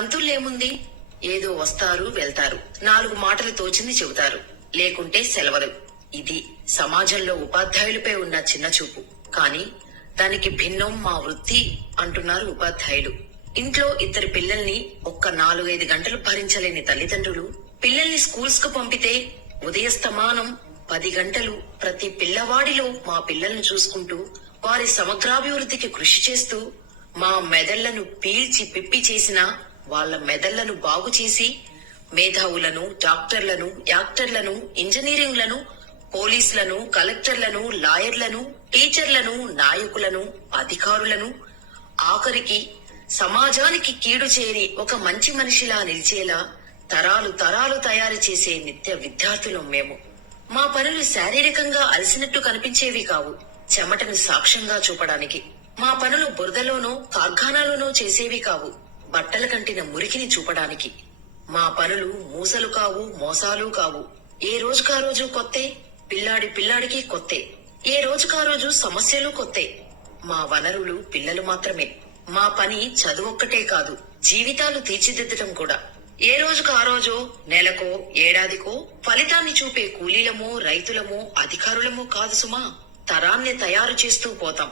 తంతులేముంది, ఏదో వస్తారు వెళ్తారు, 4 మాటలు తోచింది చెబుతారు, లేకుంటే సెలవులు. ఇది సమాజంలో ఉపాధ్యాయులపై ఉన్న చిన్న చూపు. కానీ దానికి భిన్నం మా వృత్తి అంటున్నారు ఉపాధ్యాయులు. ఇంట్లో 2 పిల్లల్ని ఒక్క 4-5 గంటలు భరించలేని తల్లిదండ్రులు పిల్లల్ని స్కూల్స్ కు పంపితే ఉదయస్తమానం 10 గంటలు ప్రతి పిల్లవాడిలో మా పిల్లల్ని చూసుకుంటూ వారి సమగ్రాభివృద్ధికి కృషి చేస్తూ మా మెదళ్లను పీల్చి పిప్పి చేసిన వాళ్ళ మెదళ్లను బాగు చేసి మేధావులను, డాక్టర్లను, యాక్టర్లను, ఇంజనీరింగ్లను, పోలీసులను, కలెక్టర్లను, లాయర్లను, టీచర్లను, నాయకులను, అధికారులను, ఆఖరికి సమాజానికి కీడు చేరి ఒక మంచి మనిషిలా నిలిచేలా తరాలు తరాలు తయారు చేసే నిత్య విద్యార్థులం మేము. మా పనులు శారీరకంగా అలసినట్టు కనిపించేవి కావు, చెమటను సాక్ష్యంగా చూపడానికి. మా పనులు బురదలోనో కార్ఖానాలోనో చేసేవి కావు, బట్టల కంటిన మురికిని చూపడానికి. మా పనులు మూసలు కావు, మోసాలు కావు. ఏ రోజుకా రోజు కొత్తే, పిల్లాడికి కొత్తే. ఏ రోజుకా రోజు సమస్యలు కొత్తే. మా వనరులు పిల్లలు మాత్రమే. మా పని చదువొక్కటే కాదు, జీవితాలు తీర్చిదిద్దటం కూడా. ఏ రోజుకు ఆ రోజో, నెలకో, ఏడాదికో ఫలితాన్ని చూపే కూలీలమో, రైతులమో, అధికారులమో కాదు సుమా. తరాన్ని తయారు చేస్తూ పోతాం.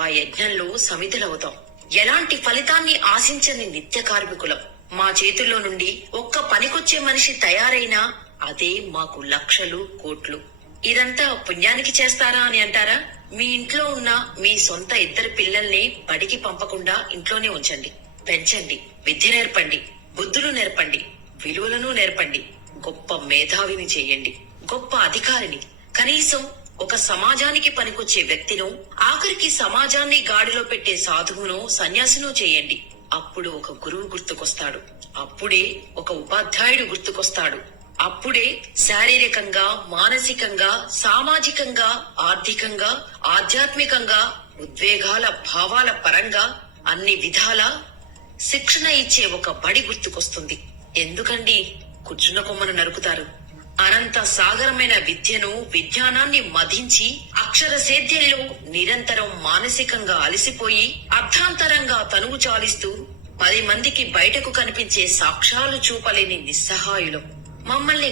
ఆ యజ్ఞంలో సమిధులవుతాం. ఎలాంటి ఫలితాన్ని ఆశించని నిత్య కార్మికులం. మా చేతుల్లో నుండి ఒక్క పనికొచ్చే మనిషి తయారైనా అదే మాకు లక్షలు, కోట్లు. ఇదంతా పుణ్యానికి చేస్తారా అని అంటారా? మీ ఇంట్లో ఉన్న మీ సొంత 2 పిల్లల్ని బడికి పంపకుండా ఇంట్లోనే ఉంచండి. పెంచండి, విద్య నేర్పండి, బుద్ధులు నేర్పండి, విలువలను నేర్పండి. గొప్ప మేధావిని చేయండి, గొప్ప అధికారిని, కనీసం ఒక సమాజానికి పనికొచ్చే వ్యక్తినో, ఆఖరికి సమాజాన్ని గాడిలో పెట్టే సాధువునో, సన్యాసినో చేయండి. అప్పుడు ఒక గురువు గుర్తుకొస్తాడు. అప్పుడే ఒక ఉపాధ్యాయుడు గుర్తుకొస్తాడు. అప్పుడే శారీరకంగా, మానసికంగా, సామాజికంగా, ఆర్థికంగా, ఆధ్యాత్మికంగా, ఉద్వేగాల, భావాల పరంగా అన్ని విధాల శిక్షణ ఇచ్చే ఒక బడి గుర్తుకొస్తుంది. ఎందుకండి కూర్చున్న కొమ్మను నరుకుతారు? అనంత సాగరమైన విద్యను, విజ్ఞానాన్ని మదించి అక్షర సేద్యంలో నిరంతరం మానసికంగా అలసిపోయి అర్థాంతరంగా తనువు చాలిస్తూ 10 మందికి బయటకు కనిపించే సాక్ష్యాలు చూపలేని నిస్సహాయులం. మమ్మల్ని